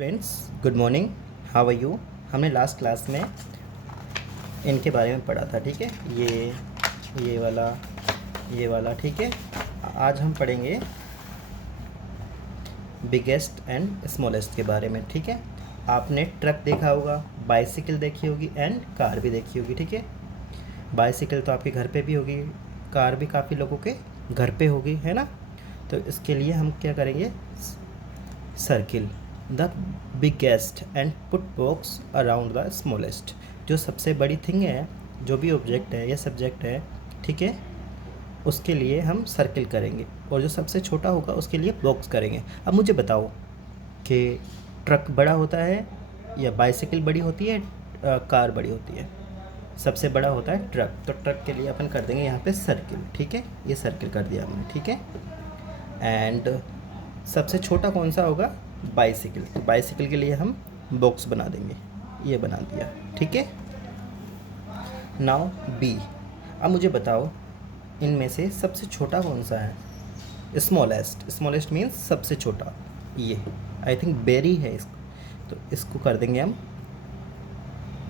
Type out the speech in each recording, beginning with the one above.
Friends, good morning. How are you. हमने last class में इनके बारे में पढ़ा था, ठीक है। ये वाला ठीक है। आज हम पढ़ेंगे बिगेस्ट एंड स्मॉलेस्ट के बारे में, ठीक है। आपने ट्रक देखा होगा, बाइसिकल देखी होगी एंड कार भी देखी होगी, ठीक है। बाइसिकल तो आपके घर पे भी होगी, कार भी काफ़ी लोगों के घर पे होगी, है ना। तो इसके लिए हम क्या करेंगे, circle the biggest and put box around the smallest. जो सबसे बड़ी थिंग है, जो भी ऑब्जेक्ट है या सब्जेक्ट है, ठीक है, उसके लिए हम सर्किल करेंगे और जो सबसे छोटा होगा उसके लिए बॉक्स करेंगे। अब मुझे बताओ कि ट्रक बड़ा होता है या बाइसिकल बड़ी होती है, कार बड़ी होती है। सबसे बड़ा होता है ट्रक, तो ट्रक के लिए अपन कर देंगे यहाँ पे सर्किल, ठीक है। ये सर्किल कर दिया हमने, ठीक है। एंड सबसे छोटा कौन सा होगा, बाइसिकल। तो बाइसिकल के लिए हम बॉक्स बना देंगे, ये बना दिया, ठीक है। Now B. अब मुझे बताओ इनमें से सबसे छोटा कौन सा है, स्मॉलेस्ट। स्मॉलेस्ट मीन्स सबसे छोटा। ये आई थिंक बेरी है इसको, तो इसको कर देंगे हम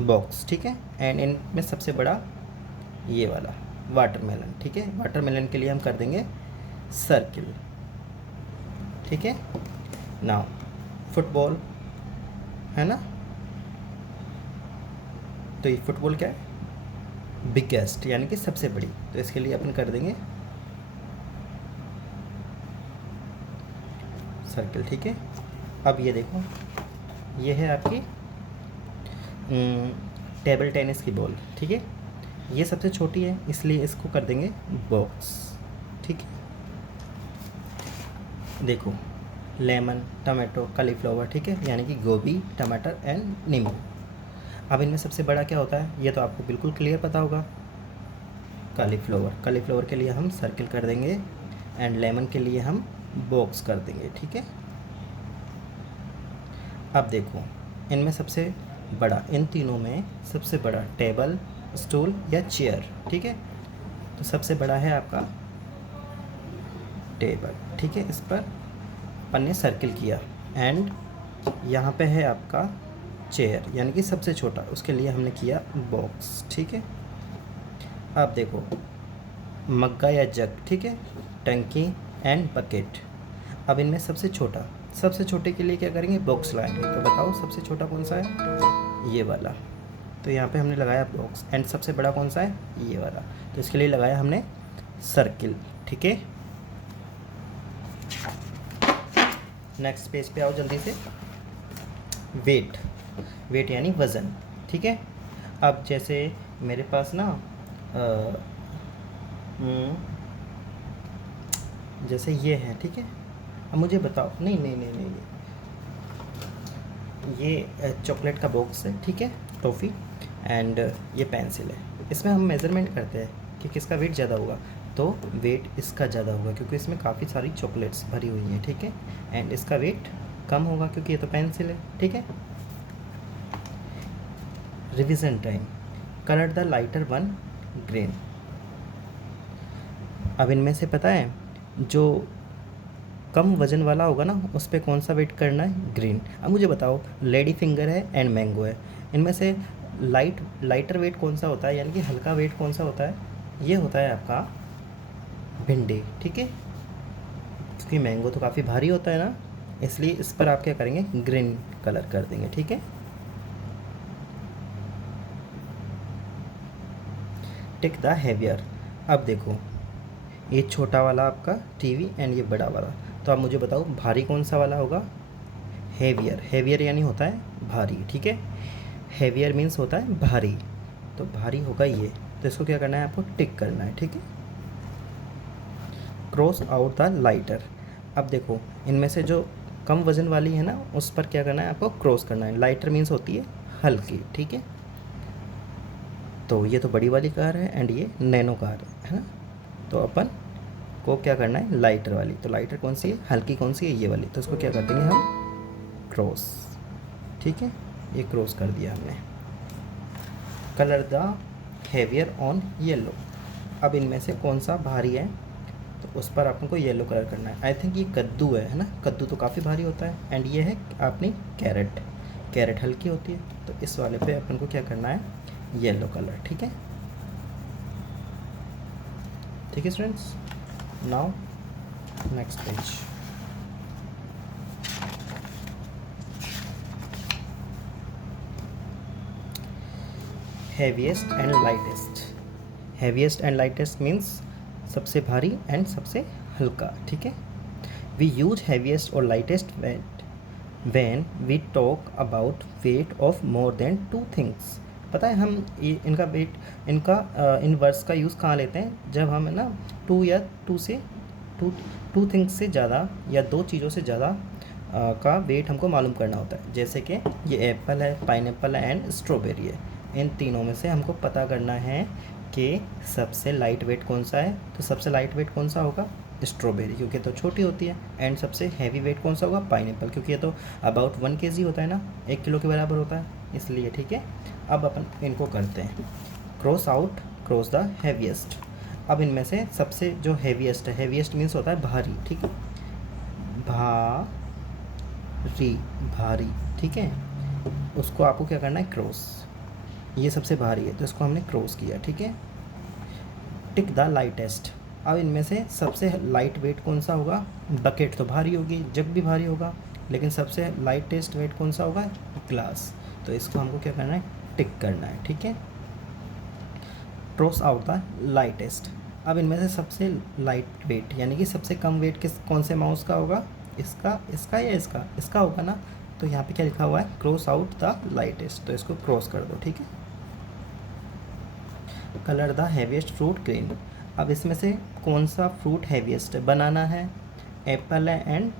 बॉक्स, ठीक है। एंड इनमें सबसे बड़ा ये वाला वाटरमेलन, ठीक है। वाटरमेलन के लिए हम कर देंगे सर्किल, ठीक है। नाउ फुटबॉल है ना, तो ये फुटबॉल क्या है, बिगेस्ट यानी कि सबसे बड़ी, तो इसके लिए अपन कर देंगे सर्किल, ठीक है। अब ये देखो, ये है आपकी टेबल टेनिस की बॉल, ठीक है। ये सबसे छोटी है इसलिए इसको कर देंगे बॉक्स, ठीक है। देखो, लेमन, टमाटो, कॉलीफ्लावर, ठीक है, यानी कि गोभी, टमाटर एंड नींबू। अब इनमें सबसे बड़ा क्या होता है, ये तो आपको बिल्कुल क्लियर पता होगा, कॉलीफ्लावर। कॉलीफ्लावर के लिए हम सर्किल कर देंगे एंड लेमन के लिए हम बॉक्स कर देंगे, ठीक है। अब देखो, इनमें सबसे बड़ा, इन तीनों में सबसे बड़ा टेबल, स्टूल या चेयर, ठीक है। तो सबसे बड़ा है आपका टेबल, ठीक है। इस पर अपन ने सर्किल किया एंड यहाँ पे है आपका चेयर यानी कि सबसे छोटा, उसके लिए हमने किया बॉक्स, ठीक है। अब देखो, मग्गा या जग, ठीक है, टंकी एंड बकेट। अब इनमें सबसे छोटा, सबसे छोटे के लिए क्या करेंगे, बॉक्स लगाएंगे। तो बताओ सबसे छोटा कौन सा है, ये वाला, तो यहाँ पे हमने लगाया बॉक्स। एंड सबसे बड़ा कौन सा है, ये वाला, तो इसके लिए लगाया हमने सर्किल, ठीक है। नेक्स्ट पेज पे आओ जल्दी से। वेट, वेट यानी वज़न, ठीक है। अब जैसे मेरे पास ना जैसे ये है, ठीक है। अब मुझे बताओ, नहीं नहीं नहीं नहीं, ये चॉकलेट का बॉक्स है, ठीक है, टॉफ़ी, एंड ये पेंसिल है। इसमें हम मेज़रमेंट करते हैं कि किसका वेट ज़्यादा होगा, तो वेट इसका ज़्यादा होगा क्योंकि इसमें काफ़ी सारी चॉकलेट्स भरी हुई हैं, ठीक है। एंड इसका वेट कम होगा क्योंकि ये तो पेंसिल है, ठीक है। Revision time, colour the lighter one green. अब इनमें से पता है, जो कम वज़न वाला होगा ना, उस पर कौन सा वेट करना है, ग्रीन। अब मुझे बताओ, लेडी फिंगर है एंड मैंगो है, इनमें से लाइटर वेट कौन सा होता है, यानी कि हल्का वेट कौन सा होता है, ये होता है आपका भिंडी, ठीक है। क्योंकि मैंगो तो काफ़ी भारी होता है ना, इसलिए इस पर आप क्या करेंगे, ग्रीन कलर कर देंगे, ठीक है। Take the heavier. अब देखो, ये छोटा वाला आपका टीवी एंड ये बड़ा वाला, तो आप मुझे बताओ भारी कौन सा वाला होगा, हैवियर। हैवियर यानी होता है भारी, ठीक है। हैवियर मीन्स होता है भारी, तो भारी होगा ये, तो इसको क्या करना है, आपको टिक करना है, ठीक है। Cross out the lighter. अब देखो, इनमें से जो कम वज़न वाली है ना, उस पर क्या करना है, आपको क्रॉस करना है। लाइटर मीन्स होती है हल्की, ठीक है। तो ये तो बड़ी वाली कार है एंड ये नैनो कार है ना, तो अपन को क्या करना है, लाइटर वाली। तो लाइटर कौन सी है, हल्की कौन सी है, ये वाली, तो इसको क्या कर देंगे हम, क्रॉस, ठीक है। ये क्रॉस कर दिया हमने। Colour the heavier on yellow. अब इनमें से कौन सा भारी है, तो उस पर आपको येलो कलर करना है। आई थिंक ये कद्दू है ना, कद्दू तो काफ़ी भारी होता है। एंड ये है अपनी कैरेट, कैरेट हल्की होती है, तो इस वाले पे अपन को क्या करना है, येलो कलर। ठीक है, ठीक है students. Now next page. Heaviest and lightest. Heaviest and lightest means सबसे भारी एंड सबसे हल्का। ठीक है, वी यूज हैवीएस्ट और lightest when we talk about weight of more than 2 things. पता है हम इनका वेट, इन वर्ड्स का यूज़ कहाँ लेते हैं, जब हम है ना 2 थिंग्स से ज़्यादा या 2 चीज़ों से ज़्यादा का वेट हमको मालूम करना होता है। जैसे कि ये एप्पल है, पाइनएप्पल है एंड स्ट्रॉबेरी है। इन तीनों में से हमको पता करना है कि सबसे लाइट वेट कौन सा है। तो सबसे लाइट वेट कौन सा होगा, स्ट्रॉबेरी, क्योंकि तो छोटी होती है। एंड सबसे हैवी वेट कौन सा होगा, पाइनएप्पल, क्योंकि ये तो अबाउट 1 kg होता है ना, 1 किलो के बराबर होता है, इसलिए। ठीक है, अब अपन इनको करते हैं, cross out, cross the heaviest. अब इनमें से सबसे जो हैवीएस्ट है, हैवीएस्ट मीन्स होता है भारी। ठीक है, भारी, भारी। ठीक है, उसको आपको क्या करना है, क्रॉस। ये सबसे भारी है तो इसको हमने क्रॉस किया। ठीक है, टिक द लाइटेस्ट। अब इनमें से सबसे लाइट वेट कौन सा होगा, बकेट तो भारी होगी, जग भी भारी होगा, लेकिन सबसे लाइटेस्ट वेट कौन सा होगा, ग्लास। तो इसको हमको क्या करना है, टिक करना है। ठीक है, क्रॉस आउट द लाइटेस्ट। अब इनमें से सबसे लाइट वेट यानी कि सबसे कम वेट कौन से माउस का होगा, इसका या इसका होगा ना। तो यहाँ पे क्या लिखा हुआ है, क्रॉस आउट द लाइटेस्ट, तो इसको क्रॉस कर दो। ठीक है, colour the heaviest fruit green. अब इसमें से कौन सा फ्रूट हैवीएस्ट है, बनाना है, एप्पल है एंड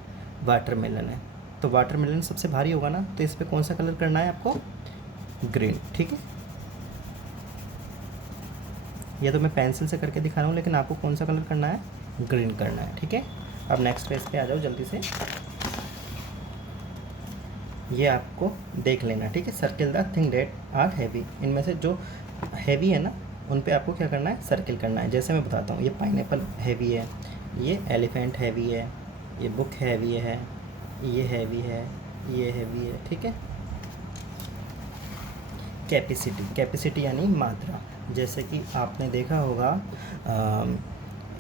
वाटरमेलन है। तो वाटरमेलन सबसे भारी होगा ना, तो इस पर कौन सा कलर करना है आपको, ग्रीन। ठीक है, ये तो मैं पेंसिल से करके दिखा रहा हूँ, लेकिन आपको कौन सा कलर करना है, ग्रीन करना है। ठीक है, अब नेक्स्ट पेज पे आ जाओ जल्दी से, ये आपको देख लेना। ठीक है, circle the thing that are heavy. इनमें से जो हैवी है ना, उन पे आपको क्या करना है, सर्किल करना है। जैसे मैं बताता हूँ, ये पाइनएप्पल हैवी है, ये एलिफेंट हैवी है, ये बुक हैवी है, ये हैवी है, ये हैवी है। ठीक है, कैपेसिटी, कैपेसिटी यानी मात्रा। जैसे कि आपने देखा होगा,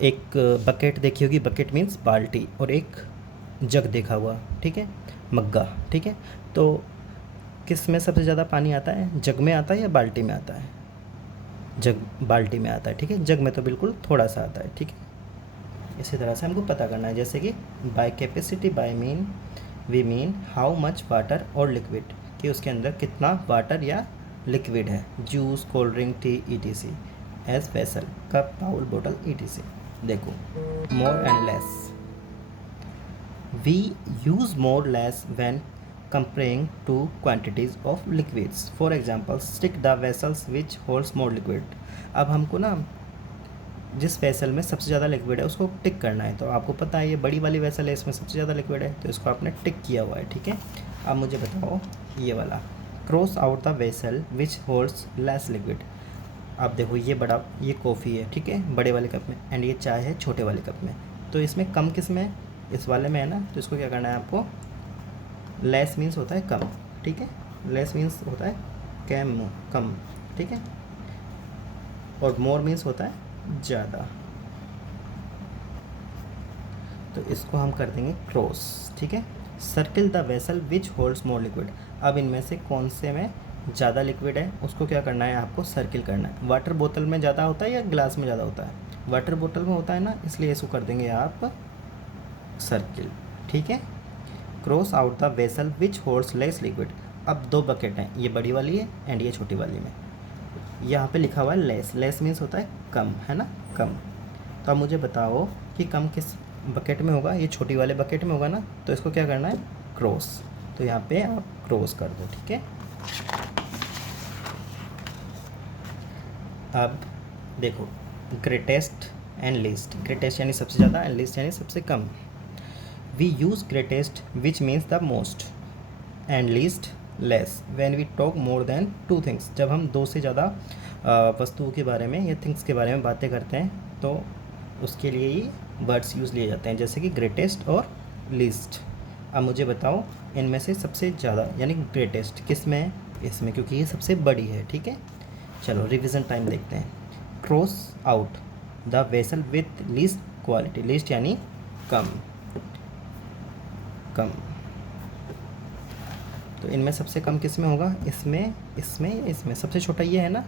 एक बकेट देखी होगी, बकेट मीन्स बाल्टी, और एक जग देखा हुआ। ठीक है, मग्गा। ठीक है, तो किस में सबसे ज़्यादा पानी आता है, जग में आता है या बाल्टी में आता है, जग, बाल्टी में आता है। ठीक है, जग में तो बिल्कुल थोड़ा सा आता है। ठीक है, इसी तरह से हमको पता करना है। जैसे कि by capacity, by we mean how much water और लिक्विड, कि उसके अंदर कितना वाटर या लिक्विड है, juice, cold drink, tea, ETC, as vessel, cup, bowl, बोतल, ETC। देखो, more and less, we use more less when comparing to quantities of liquids. For example, stick the vessels which holds more liquid. अब हमको ना जिस vessel में सबसे ज़्यादा liquid है उसको टिक करना है। तो आपको पता है ये बड़ी वाली वेसल है, इसमें सबसे ज़्यादा लिक्विड है, तो इसको आपने टिक किया हुआ है। ठीक है, अब मुझे बताओ ये वाला, cross out the vessel which holds less liquid. अब देखो, ये बड़ा, ये कॉफ़ी है, ठीक है, बड़े वाले कप में, एंड ये चाय है छोटे वाले कप में। तो इसमें कम किस में है, इस वाले में है ना। तो इसको क्या करना है आपको, लेस मीन्स होता है कम। ठीक है, लेस मीन्स होता है कम। ठीक है, और मोर मीन्स होता है ज़्यादा। तो इसको हम कर देंगे क्रॉस। ठीक है, circle the vessel which holds more liquid. अब इनमें से कौन से में ज़्यादा लिक्विड है उसको क्या करना है, आपको सर्किल करना है। वाटर बोतल में ज़्यादा होता है या ग्लास में ज़्यादा होता है, वाटर बोतल में होता है ना, इसलिए इसको कर देंगे आप सर्किल। ठीक है, cross out the vessel which holds less liquid. अब 2 बकेट हैं, ये बड़ी वाली है एंड ये छोटी वाली में। यहाँ पे लिखा हुआ है लेस, लेस मीन्स होता है कम, है ना, कम। तो अब मुझे बताओ कि कम किस बकेट में होगा, ये छोटी वाले बकेट में होगा ना। तो इसको क्या करना है, क्रॉस। तो यहाँ पे आप क्रॉस कर दो। ठीक है, अब देखो, ग्रेटेस्ट एंड लीस्ट। ग्रेटेस्ट यानी सबसे ज़्यादा एंड लीस्ट यानी सबसे कम। We use greatest which means the most and least less when we talk more than 2 things. जब हम 2 से ज़्यादा वस्तुओं के बारे में या थिंग्स के बारे में बातें करते हैं तो उसके लिए ही वर्ड्स यूज़ लिए जाते हैं, जैसे कि ग्रेटेस्ट और लीस्ट। अब मुझे बताओ इनमें से सबसे ज़्यादा यानी ग्रेटेस्ट किस में है? इसमें, क्योंकि ये सबसे बड़ी है, ठीक है। चलो रिवीजन टाइम देखते हैं। Cross out the vessel with least quality, least यानी कम, कम। तो इनमें सबसे कम किस में होगा? इसमें, इसमें या इसमें? सबसे छोटा ये है ना,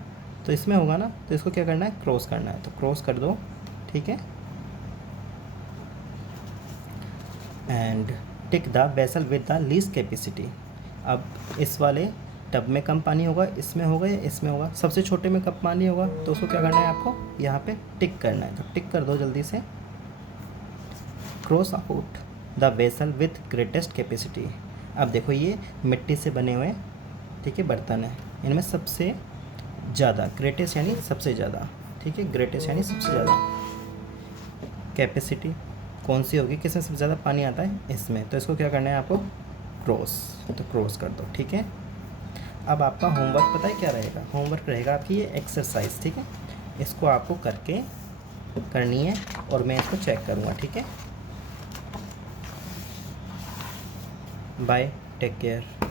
तो इसमें होगा ना। तो इसको क्या करना है? क्रॉस करना है, तो क्रॉस कर दो, ठीक है। And tick the vessel with the least capacity. अब इस वाले टब में कम पानी होगा, इसमें होगा या इसमें होगा? सबसे छोटे में कम पानी होगा, तो उसको क्या करना है आपको? यहाँ पे टिक करना है, तो टिक कर दो जल्दी से। Cross out the vessel with greatest capacity. अब देखो ये मिट्टी से बने हुए, ठीक है, बर्तन है। इनमें सबसे ज़्यादा, ग्रेटेस्ट यानी सबसे ज़्यादा, ठीक है, ग्रेटेस्ट यानी सबसे ज़्यादा। कैपेसिटी कौन सी होगी, किसमें सबसे ज़्यादा पानी आता है? इसमें। तो इसको क्या करना है आपको? क्रॉस, तो क्रॉस कर दो, ठीक है। अब आपका होमवर्क पता है क्या रहेगा? होमवर्क रहेगा आपकी ये एक्सरसाइज, ठीक है। इसको आपको करके करनी है और मैं इसको चेक करूँगा, ठीक है। Bye, take care.